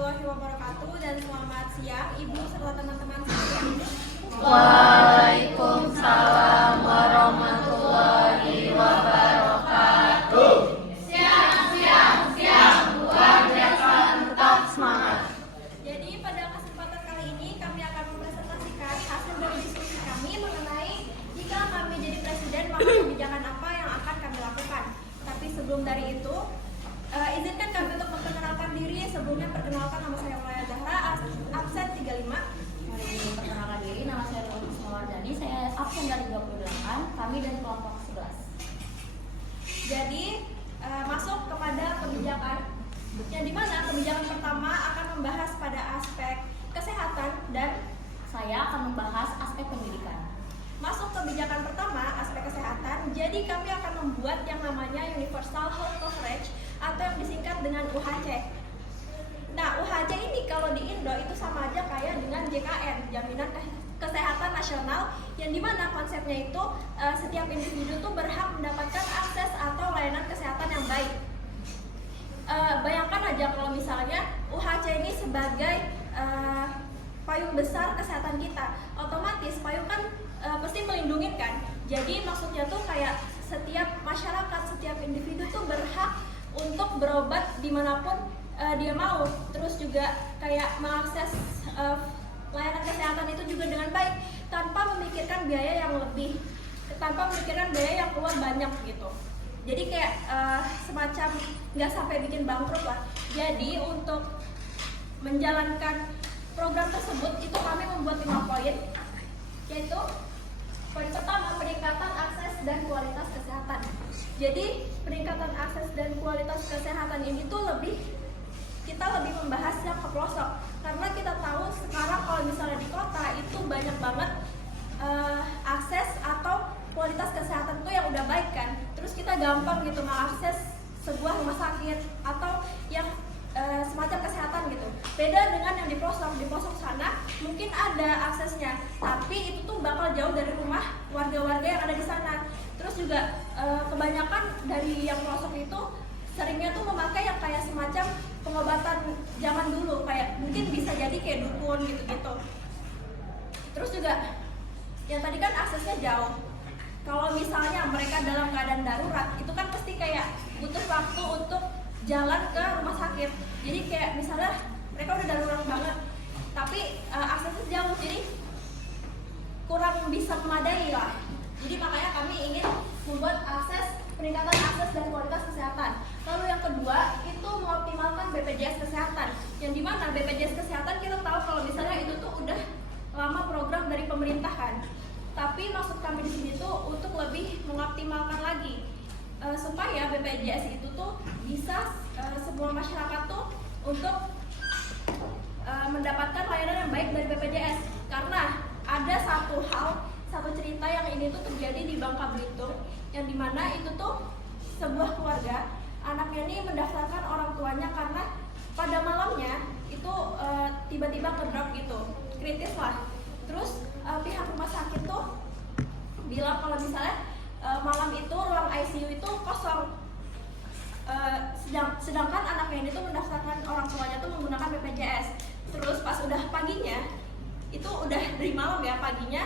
warahmatullahi wabarakatuh dan selamat siang Ibu serta teman-teman sekalian. Waalaikumsalam warahmatullahi wabarakatuh. Siang, luar biasa, tetap semangat. Jadi pada kesempatan kali ini kami akan mempresentasikan hasil dari diskusi kami mengenai jika kami jadi presiden maka kebijakan apa yang akan kami lakukan. Tapi sebelum dari itu, izinkan kami untuk memperkenalkan diri. Sebelumnya perkenalkan, nama saya Mulaya Zahra, absen 35. Perkenalkan diri, nama saya Rudi Semawardani, saya absen dari 28, kami dari kelompok 11. Jadi masuk kepada kebijakan, yang dimana kebijakan pertama akan membahas pada aspek kesehatan dan Saya akan membahas aspek pendidikan. masuk kebijakan pertama aspek kesehatan. Jadi kami akan membuat yang namanya Universal Health Coverage atau yang disingkat dengan UHC. Nah, UHC ini kalau di Indo itu sama aja kayak dengan JKN, Jaminan Kesehatan Nasional, yang dimana konsepnya itu setiap individu tuh berhak mendapatkan akses atau layanan kesehatan yang baik. Bayangkan aja kalau misalnya UHC ini sebagai payung besar kesehatan kita, otomatis payung kan pasti melindungi kan. Jadi maksudnya tuh kayak setiap masyarakat, setiap individu tuh berhak untuk berobat dimanapun dia mau, terus juga kayak mengakses layanan kesehatan itu juga dengan baik tanpa memikirkan biaya yang lebih, tanpa memikirkan biaya yang keluar banyak gitu. Jadi kayak semacam nggak sampai bikin bangkrut lah. Jadi untuk menjalankan program tersebut itu kami membuat 5 poin, yaitu poin pertama, peningkatan akses dan kualitas kesehatan. Jadi peningkatan akses dan kualitas kesehatan ini tuh kita lebih membahas yang ke pelosok, karena kita tahu sekarang kalau misalnya di kota itu banyak banget akses atau kualitas kesehatan tuh yang udah baik kan, terus kita gampang gitu mengakses sebuah rumah sakit atau yang semacam kesehatan gitu. Beda dengan yang di pelosok sana mungkin ada aksesnya, tapi itu tuh bakal jauh dari rumah warga-warga yang ada di sana. Terus juga kebanyakan dari yang pelosok itu seringnya tuh memakai yang kayak semacam pengobatan zaman dulu, kayak mungkin bisa jadi kayak dukun gitu-gitu. Terus juga yang tadi kan aksesnya jauh. Kalau misalnya mereka dalam keadaan darurat, itu kan pasti kayak butuh waktu untuk jalan ke rumah sakit. Jadi kayak misalnya mereka udah darurat banget, tapi aksesnya jauh, jadi kurang bisa memadai lah. Jadi makanya kami ingin membuat peningkatan akses dan kualitas kesehatan. Lalu yang kedua itu mengoptimalkan BPJS Kesehatan, yang dimana BPJS Kesehatan kita tahu kalau misalnya itu tuh udah lama program dari pemerintah kan. Tapi maksud kami di sini tuh untuk lebih mengoptimalkan lagi supaya BPJS itu tuh bisa semua masyarakat tuh untuk mendapatkan layanan yang baik dari BPJS. Karena ada satu cerita yang ini tuh terjadi di Bangka Belitung, yang dimana itu tuh sebuah keluarga, anaknya ini mendaftarkan orang tuanya karena pada malamnya itu tiba-tiba ngedrop gitu, kritis lah. Terus pihak rumah sakit tuh bilang kalau misalnya malam itu ruang ICU itu kosong, sedangkan anaknya ini tuh mendaftarkan orang tuanya tuh menggunakan BPJS. Terus pas udah paginya, itu udah dari malam ya, paginya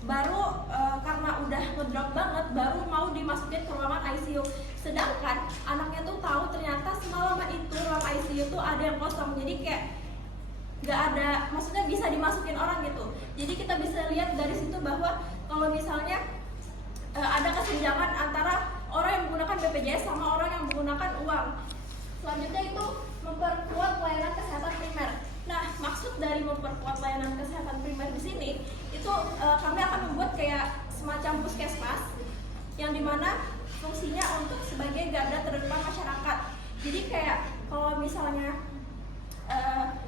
baru karena udah ngedrop banget baru mau dimasukin ke ruangan ICU, sedangkan anaknya tuh tahu ternyata semalaman itu ruang ICU tuh ada yang kosong. Jadi kayak nggak ada, maksudnya bisa dimasukin orang gitu. Jadi kita bisa lihat dari situ bahwa kalau misalnya ada kesenjangan antara orang yang menggunakan BPJS sama orang yang menggunakan uang. Selanjutnya itu memperkuat layanan kesehatan primer. Nah, maksud dari memperkuat layanan kesehatan primer di sini itu kami akan membuat kayak semacam puskesmas yang dimana fungsinya untuk sebagai garda terdepan masyarakat. Jadi kayak kalau misalnya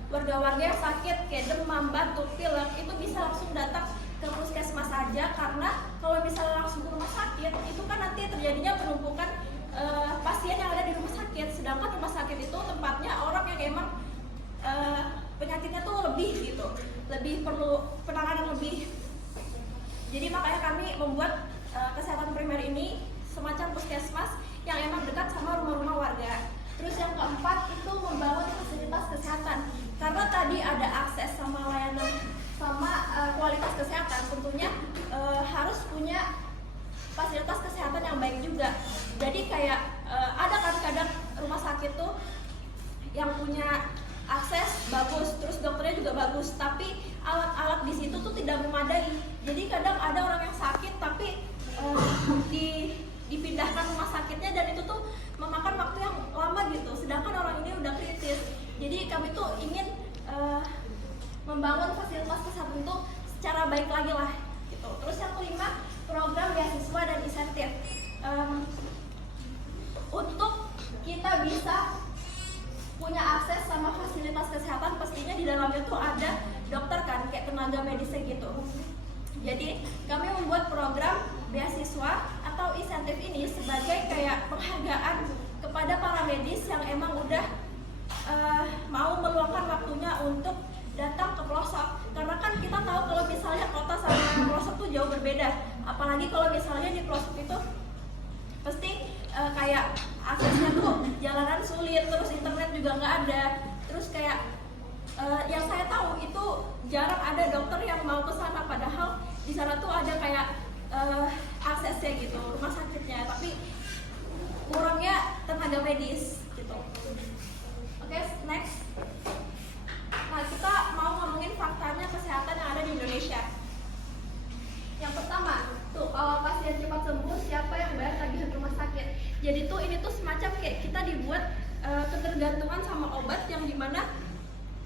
warga-warga yang sakit kayak demam, batuk, pilek itu bisa langsung datang ke puskesmas saja, karena kalau misalnya langsung ke rumah sakit itu kan nanti terjadinya penumpukan pasien yang ada di rumah sakit, sedangkan rumah sakit itu tempatnya orang yang emang penyakitnya tuh lebih gitu, lebih perlu penanganan lebih. Jadi makanya kami membuat kesehatan primer ini semacam puskesmas yang emang dekat sama rumah-rumah warga. Terus yang keempat itu membangun fasilitas kesehatan. Karena tadi ada akses sama layanan sama kualitas kesehatan, tentunya harus punya fasilitas kesehatan yang baik juga. Jadi kayak ada kan kadang rumah sakit tuh yang punya akses bagus, terus dokternya juga bagus, tapi alat-alat di situ tuh tidak memadai. Jadi kadang ada orang yang sakit tapi dipindahkan rumah sakitnya dan itu tuh memakan waktu yang lama gitu, sedangkan orang ini udah kritis. Jadi kami tuh ingin membangun fasilitas kesehatan itu secara baik lagi lah gitu. Terus yang kelima, program beasiswa dan insentif. Untuk kita bisa punya akses sama fasilitas kesehatan, pastinya di dalamnya tuh ada dokter kan, kayak tenaga medisnya gitu. Jadi kami membuat program beasiswa atau insentif ini sebagai kayak penghargaan kepada para medis yang emang udah mau meluangkan waktunya untuk datang ke pelosok. Karena kan kita tahu kalau misalnya kota sama pelosok tuh jauh berbeda. Apalagi kalau misalnya di pelosok itu pasti kayak aksesnya tuh jalanan sulit, terus internet juga nggak ada. Terus kayak yang saya tahu itu jarang ada dokter yang mau ke sana, padahal di sana tuh ada kayak aksesnya gitu, rumah sakitnya, tapi kurangnya tenaga medis gitu. Oke, next. Nah, kita mau ngomongin faktanya kesehatan yang ada di Indonesia. Yang pertama, tuh kalau pasien cepat sembuh, siapa yang bayar tagihan rumah sakit? Jadi tuh ini tuh semacam kayak kita dibuat ketergantungan sama obat, yang dimana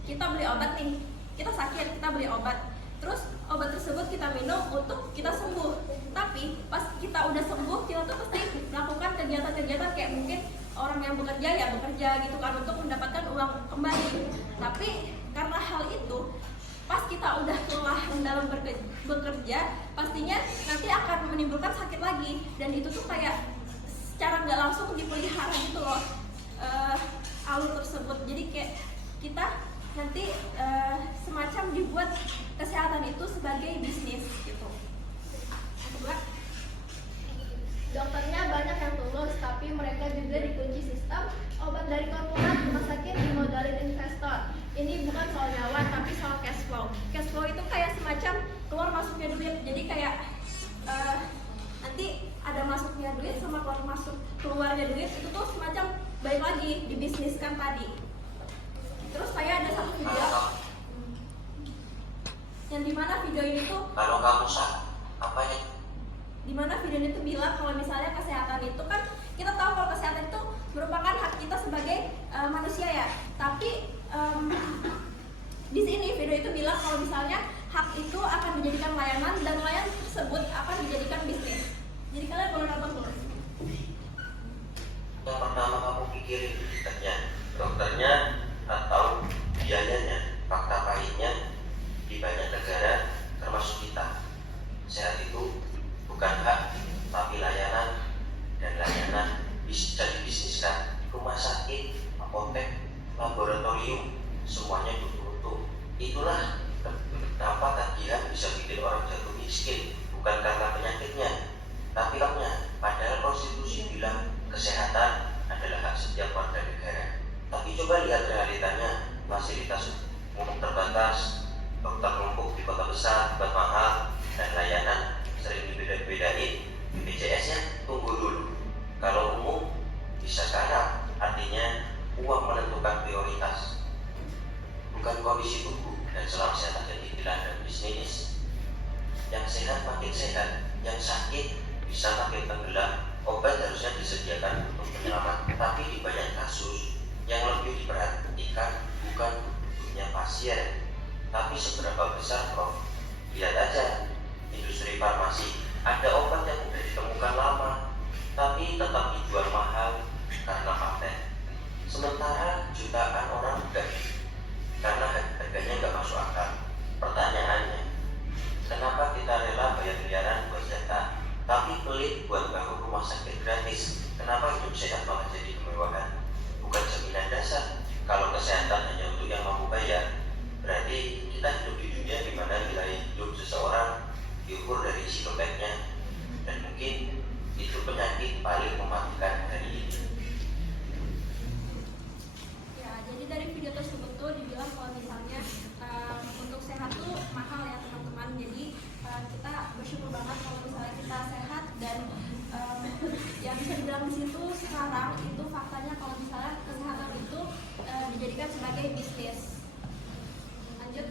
kita beli obat nih, kita sakit, kita beli obat, terus obat tersebut kita minum untuk kita sembuh. Tapi pas kita udah sembuh, kita tuh pasti melakukan kegiatan-kegiatan kayak mungkin orang yang bekerja ya bekerja gitu kan, untuk mendapatkan uang kembali. Tapi karena hal itu, pas kita udah lelah dalam bekerja, pastinya nanti akan menimbulkan sakit lagi, dan itu tuh kayak secara nggak langsung dipelihara gitu loh alur tersebut. Jadi kayak kita nanti semacam dibuat kesehatan itu sebagai bisnis gitu. Yang kedua, dokternya banyak yang tulus, tapi mereka juga dikunci sistem. Obat dari korporat, rumah sakit dimodalin investor. Ini bukan soal nyawa, tapi soal cash flow. Cash flow itu kayak semacam keluar masuknya duit. Jadi kayak nanti ada masuknya duit sama keluarnya duit, itu tuh semacam balik lagi dibisniskan tadi. Terus saya ada satu video yang dimana video ini tuh kalau kamu apa ya? Dimana video ini tuh bilang kalau misalnya kesehatan itu kan, kita tahu kalau kesehatan itu merupakan hak kita sebagai manusia ya. Tapi di sini video itu bilang kalau misalnya hak itu akan dijadikan layanan, dan layanan tersebut akan dijadikan bisnis. Jadi kalian boleh nonton dulu. Yang pertama kamu pikirin dokternya atau biayanya. Fakta pahitnya di banyak negara termasuk kita, sehat itu bukan hak tapi layanan, dan layanan bisa dibisniskan. Rumah sakit, apotek, laboratorium, semuanya butuh. Itulah kenapa tagihan bisa bikin orang jatuh miskin, bukan karena penyakitnya tapi haknya. Padahal konstitusi bilang kesehatan adalah hak setiap warga negara. Tapi coba lihat realitanya, fasilitas umum terbatas, dokter numpuk di kota besar, obat mahal, dan layanan sering dibeda-bedain. BPJS-nya tunggu dulu. Kalau umum bisa sekarang, artinya uang menentukan prioritas, bukan kondisi tubuh. Dan selama sehat jadi ladang bisnis. Yang sehat makin sehat, yang sakit bisa makin tenggelam. Obat harusnya disediakan untuk penyelamat, tapi di banyak kasus yang lebih diperhatikan bukan tubuhnya pasien, tapi seberapa besar Prof. Lihat aja industri farmasi, ada obat yang sudah ditemukan lama tapi tetap dijual mahal karena paten. Sementara jutaan orang enggak, karena harganya nggak masuk akal. Pertanyaannya, kenapa kita rela bayar miliaran buat data tapi pelit buat bangun rumah sakit gratis? Kenapa hidup sehat malah jadi kemewahan? Bukan bisnis. Lanjut.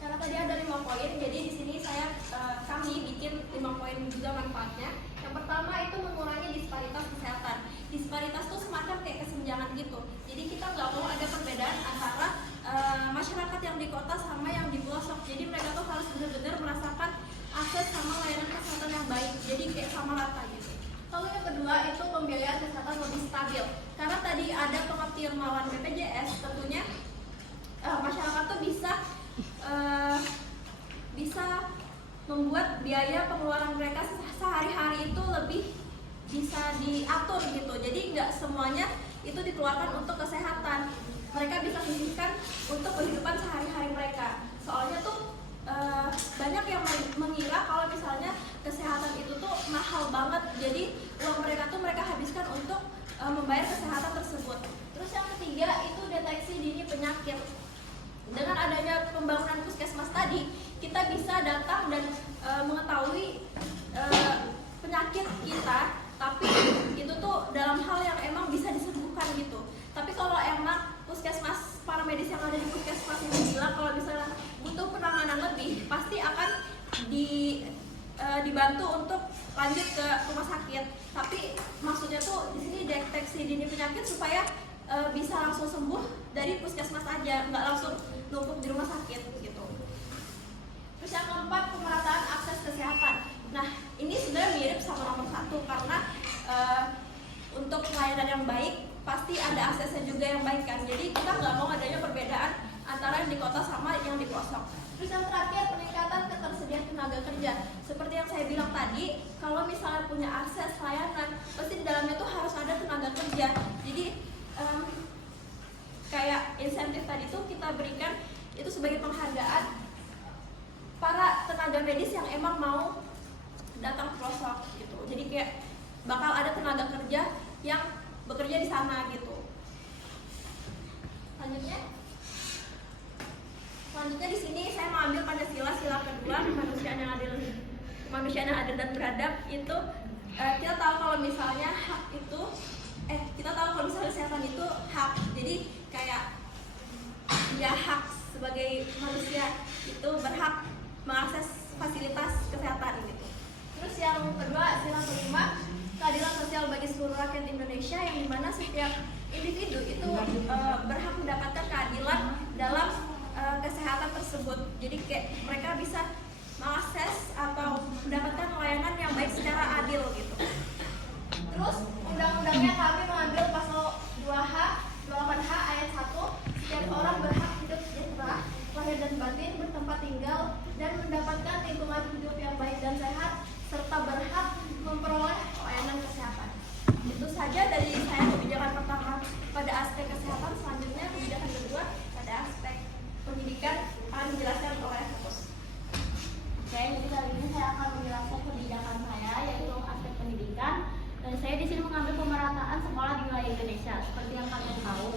Karena tadi ada 5 poin, jadi di sini kami bikin 5 poin juga manfaatnya. Yang pertama itu mengurangi disparitas kesehatan. Disparitas itu semacam kayak kesenjangan gitu. Jadi kita nggak mau ada perbedaan antara masyarakat yang di kota sama yang di pelosok. Jadi mereka tuh harus benar-benar merasakan akses sama layanan kesehatan yang baik. Jadi kayak sama rata gitu. Lalu yang kedua itu pembiayaan kesehatan lebih stabil. Karena tadi ada pengoptimalan BPJS, tentunya masyarakat tuh bisa membuat biaya pengeluaran mereka sehari-hari itu lebih bisa diatur gitu. Jadi nggak semuanya itu dikeluarkan untuk kesehatan. Mereka bisa sisihkan untuk kehidupan sehari-hari mereka. Soalnya tuh banyak yang mengira kalau misalnya kesehatan itu tuh mahal banget. Jadi uang mereka tuh mereka habiskan untuk membayar kesehatan tersebut. Terus yang ketiga itu deteksi dini penyakit. Dengan adanya pembangunan puskesmas tadi, kita bisa datang dan mengetahui penyakit kita, tapi itu tuh dalam hal yang emang bisa disembuhkan gitu. Tapi kalau emang puskesmas, para medis yang ada di puskesmas ini bilang kalau misalnya butuh penanganan lebih, pasti akan dibantu untuk lanjut ke rumah sakit. Tapi maksudnya tuh di sini deteksi dini penyakit supaya bisa langsung sembuh dari puskesmas aja, nggak langsung numpuk di rumah sakit gitu. Terus yang keempat, pemerataan akses kesehatan. Nah, ini sebenarnya mirip sama nomor 1 karena untuk pelayanan yang baik pasti ada aksesnya juga yang baik kan. Jadi kita nggak mau adanya perbedaan antara yang di kota sama yang di pelosok. Terus yang terakhir, peningkatan ketersediaan tenaga kerja. Seperti yang saya bilang tadi, kalau misalnya punya akses layanan, pasti di dalamnya tuh harus ada tenaga kerja. Jadi kayak insentif tadi tuh kita berikan itu sebagai penghargaan para tenaga medis yang emang mau datang ke pelosok gitu. Jadi kayak bakal ada tenaga kerja yang bekerja di sana gitu. Selanjutnya di sini saya mengambil Pancasila, sila kedua, kemanusiaan yang adil dan beradab. Itu kita tahu kalau misalnya hak itu kita tahu kalau misalnya kesehatan itu hak. Jadi kayak ya hak sebagai manusia itu berhak mengakses fasilitas kesehatan gitu. Terus yang kedua, sila kelima, keadilan sosial bagi seluruh rakyat Indonesia, yang dimana setiap individu itu berhak mendapatkan keadilan dalam kesehatan tersebut. Jadi kayak mereka bisa mengakses atau mendapatkan layanan yang baik secara adil gitu. Terus undang-undangnya kami mengambil pasal 28H ayat 1, setiap orang berhak hidup sejahtera, lahir dan batin, bertempat tinggal, dan mendapatkan lingkungan hidup yang baik dan sehat, serta berhak memperoleh layanan kesehatan. Itu saja dari saya kebijakan pertama pada aspek kesehatan. Selanjutnya kebijakan kedua pada aspek pendidikan akan dijelaskan oleh Fokus. Oke, jadi kali ini saya akan menjelaskan kebijakan saya, yaitu aspek pendidikan. Dan saya di sini mengambil pemerataan sekolah di wilayah Indonesia. Seperti yang kalian tahu,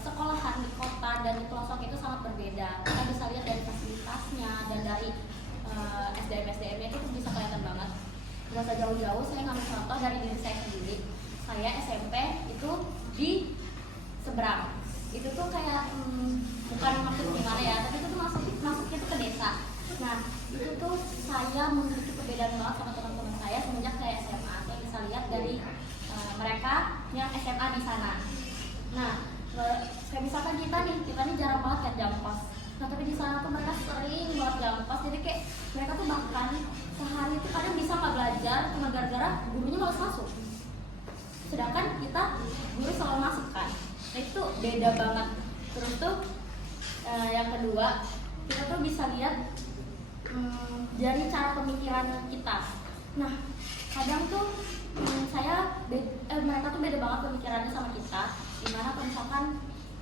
sekolahan di kota dan di pelosok itu sangat berbeda. Kita bisa lihat dari fasilitasnya dan dari SDM-nya itu bisa kelihatan banget. Nggak usah jauh-jauh, saya ngambil contoh dari diri saya sendiri. Saya SMP itu di seberang. Itu tuh kayak bukan maksud gimana ya, tapi itu tuh masuknya tuh ke desa. Nah, itu tuh saya memiliki perbedaan banget sama teman-teman saya semenjak saya SMA. Saya bisa lihat dari mereka yang SMA di sana. Nah, kayak misalkan kita nih jarang banget kan jam kos. Nah, tapi di sana tuh mereka sering banget jam kos. Jadi kayak mereka tuh bahkan sehari itu kadang bisa nggak belajar cuma gara-gara gurunya malas masuk. Sedangkan kita guru selalu masuk kan. Nah, itu beda banget. Terus tuh yang kedua, kita tuh bisa lihat dari cara pemikiran kita. Nah, kadang tuh mereka tuh beda banget pemikirannya sama kita. Dimana kalau misalkan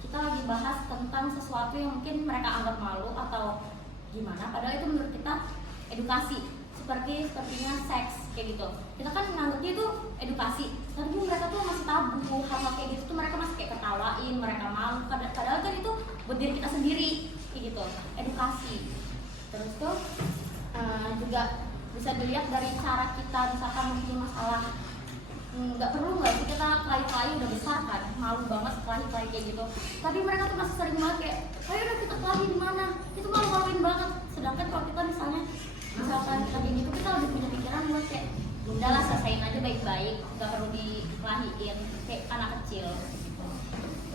kita lagi bahas tentang sesuatu yang mungkin mereka anggap malu atau gimana, padahal itu menurut kita edukasi. Sepertinya seks kayak gitu. Kita kan menganggapnya itu edukasi, tapi mereka tuh masih tabu hal-hal kayak gitu tuh, mereka masih kayak ketawain, mereka malu. Padahal kan itu buat diri kita sendiri kayak gitu, edukasi. Terus tuh juga bisa dilihat dari cara kita misalkan mempunyai masalah. Nggak perlu sih kita kali-kali kelahi udah besar kan, malu banget kelahi kayak gitu. Tapi mereka tuh masih sering banget kayak, ayo udah kita kelahi di mana? Itu malu-maluin banget. Sedangkan kalau kita misalkan kita kayak gitu, kita lebih punya pikiran buat kayak udahlah selesaiin aja baik-baik, nggak perlu dikelahiin kayak anak kecil gitu.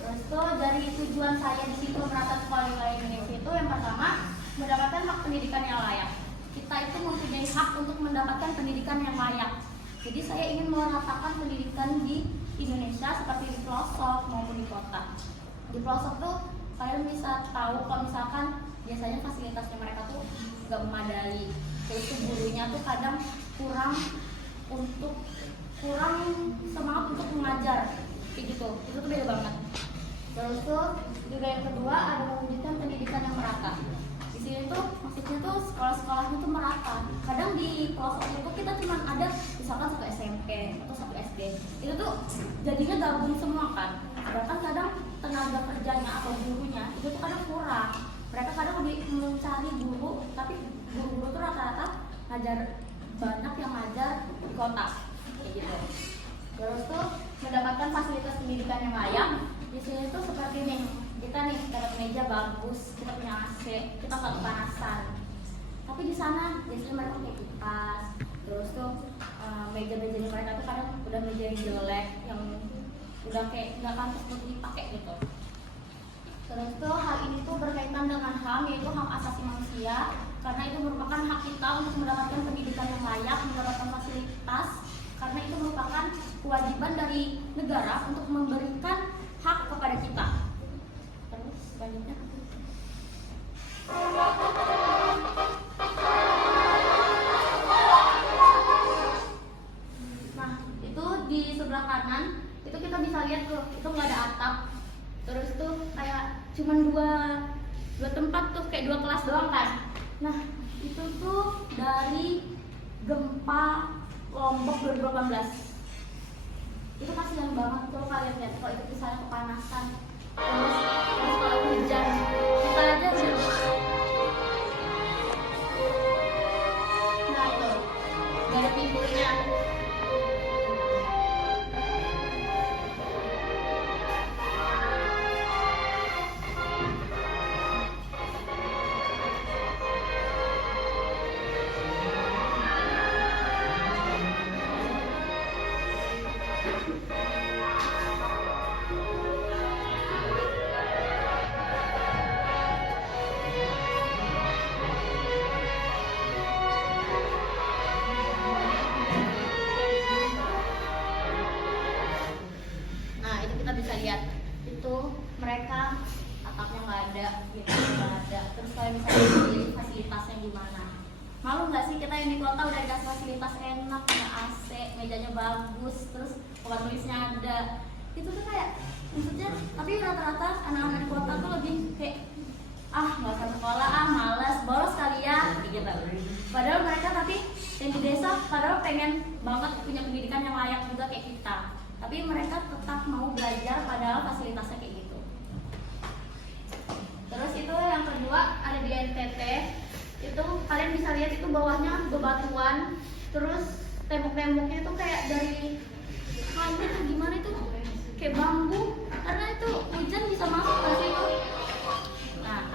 Terus tuh dari tujuan saya di situ merata sekolah di wilayah Indonesia itu yang pertama mendapatkan hak pendidikan yang layak. Kita itu mempunyai hak untuk mendapatkan pendidikan yang layak. Jadi saya ingin meratakan pendidikan di Indonesia seperti di pelosok maupun di kota. Di pelosok tuh kalian bisa tahu kalau misalkan biasanya fasilitasnya mereka tuh nggak memadai. Terus tuh gurunya tuh kadang kurang semangat untuk mengajar kayak gitu. Itu tuh beda banget. Terus tuh juga yang kedua ada mewujudkan pendidikan yang merata. Di sini tuh maksudnya tuh sekolah-sekolahnya tuh merata. Kadang di pelosok itu kita cuma ada misalkan satu SMP atau satu SD. Itu tuh jadinya gabung semua kan. Bahkan kadang tenaga kerjanya atau gurunya itu tuh kadang kurang. Mereka kadang lebih mencari guru, tapi guru-guru tuh rata-rata ngajar banyak yang ngajar di kota kayak gitu. Terus tuh mendapatkan fasilitas pendidikan yang layak. Di sini tuh seperti nih, kita dapat meja bagus, kita punya AC, kita nggak kepanasan. Tapi di sana biasanya mereka pakai kipas. Terus tuh meja-meja mereka tuh kadang udah meja yang jelek, yang udah kayak nggak pantas untuk dipakai gitu. Terus tuh hal ini tuh berkaitan dengan HAM, yaitu hak asasi manusia, karena itu merupakan hak kita untuk mendapatkan pendidikan yang layak, mendapatkan fasilitas, karena itu merupakan kewajiban dari negara untuk memberikan hak kepada kita. Terus selanjutnya nah itu di sebelah kanan itu kita bisa lihat tuh itu nggak ada atap. Terus tuh kayak cuman dua tempat tuh kayak dua kelas doang kan. Nah itu tuh dari gempa Lombok 2018. Itu kasihan banget tuh kalian lihat kalau itu misalnya kepanasan. Terus kalau hujan kita aja nah itu dari pintunya. Nah itu kita bisa lihat itu mereka atapnya nggak ada, gitu nggak ada. Terus kalian bisa lihat fasilitasnya gimana. Malu nggak sih kita yang di kota udah dikasih fasilitas enak, ada AC, mejanya bagus, terus papan tulisnya ada. Itu tuh kayak maksudnya, tapi rata-rata anak-anak di kota tuh lebih kayak nggak usah sekolah, malas, bolos kali ya, gitu. Padahal mereka tapi yang di desa padahal pengen banget punya pendidikan yang layak juga kayak kita. Tapi mereka tetap mau belajar padahal fasilitasnya kayak gitu. Terus itu yang kedua ada di NTT. Itu kalian bisa lihat itu bawahnya bebatuan. Terus tembok-temboknya itu kayak dari kayu tuh gimana itu? Kayak bambu. Karena itu hujan bisa masuk ke situ. Nah.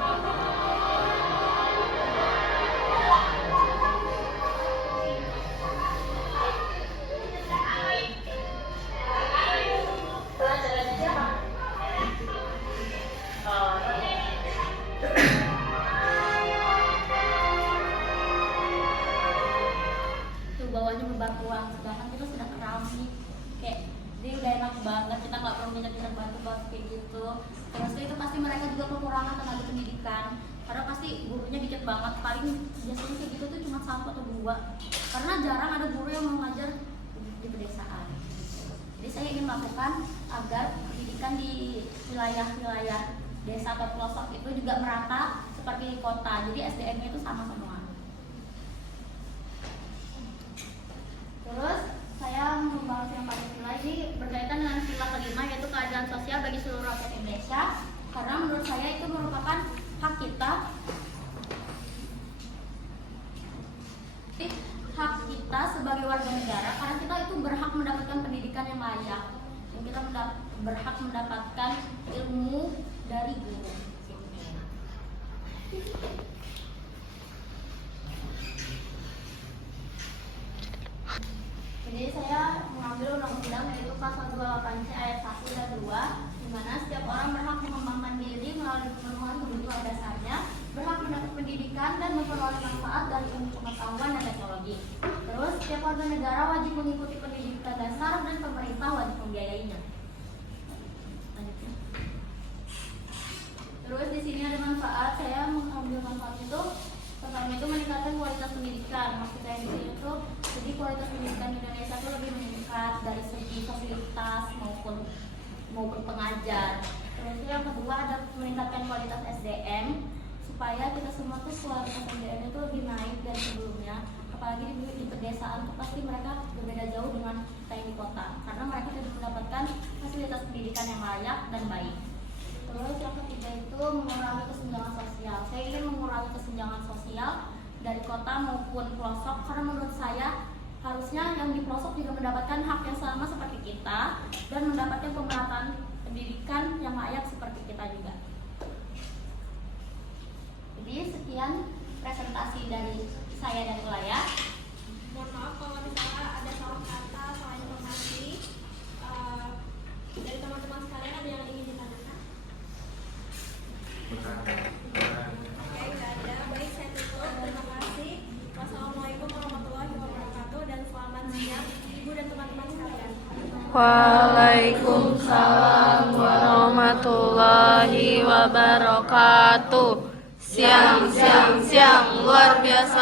Bawahnya bebatuan, sedangkan kita sudah keramik kayak dia udah enak banget, kita nggak perlu minyak batu kayak gitu. Terus itu pasti mereka juga kekurangan tenaga pendidikan karena pasti gurunya dikit banget, paling biasanya kayak gitu tuh cuma 1 atau 2 karena jarang ada guru yang mau ngajar di pedesaan. Jadi saya ingin melakukan agar pendidikan di wilayah-wilayah desa atau pelosok itu juga merata seperti di kota, jadi SDM-nya itu sama semua. Terus saya membahas yang paling lagi berkaitan dengan sila kelima, yaitu keadilan sosial bagi seluruh rakyat Indonesia. Karena menurut saya itu merupakan hak kita, sebagai warga negara, karena kita itu berhak mendapatkan pendidikan yang layak. Dan kita berhak mendapatkan ilmu dari guru. Jadi saya mengambil undang-undang yaitu pasal 28C ayat 1 dan 2, di mana setiap orang berhak mengembangkan diri melalui pemenuhan kebutuhan dasarnya, berhak mendapat pendidikan dan memperoleh manfaat dari ilmu pengetahuan dan teknologi. Terus setiap warga negara wajib mengikuti pendidikan dasar dan pemerintah wajib membiayainya. Terus di sini ada manfaat, saya mengambil manfaat itu. Pertama itu meningkatkan kualitas pendidikan. Maksud saya di sini itu, jadi kualitas pendidikan di Indonesia itu lebih meningkat dari segi fasilitas maupun pengajar. Terus yang kedua ada meningkatkan kualitas SDM supaya kita semua tuh kualitas SDM itu lebih naik dari sebelumnya. Apalagi di pedesaan tuh pasti mereka berbeda jauh dengan kita yang di kota, karena mereka tidak mendapatkan fasilitas pendidikan yang layak dan baik. Terus yang ketiga itu mengurangi kesenjangan sosial. Saya ingin mengurangi kesenjangan sosial dari kota maupun pelosok, karena menurut saya harusnya yang di pelosok juga mendapatkan hak yang sama seperti kita dan mendapatkan pemerataan pendidikan yang layak seperti kita juga. Jadi sekian presentasi dari saya dan Ulaya. Mohon maaf kalau misalnya ada salah kata, salah informasi. Dari teman-teman sekalian ada yang ingin ditanyakan? Oke, nggak ada. Baik, saya tutup. Terima kasih. Wassalamualaikum warahmatullahi wabarakatuh dan selamat siang Ibu dan teman-teman sekalian. Waalaikumsalam warahmatullahi wabarakatuh. Siang, luar biasa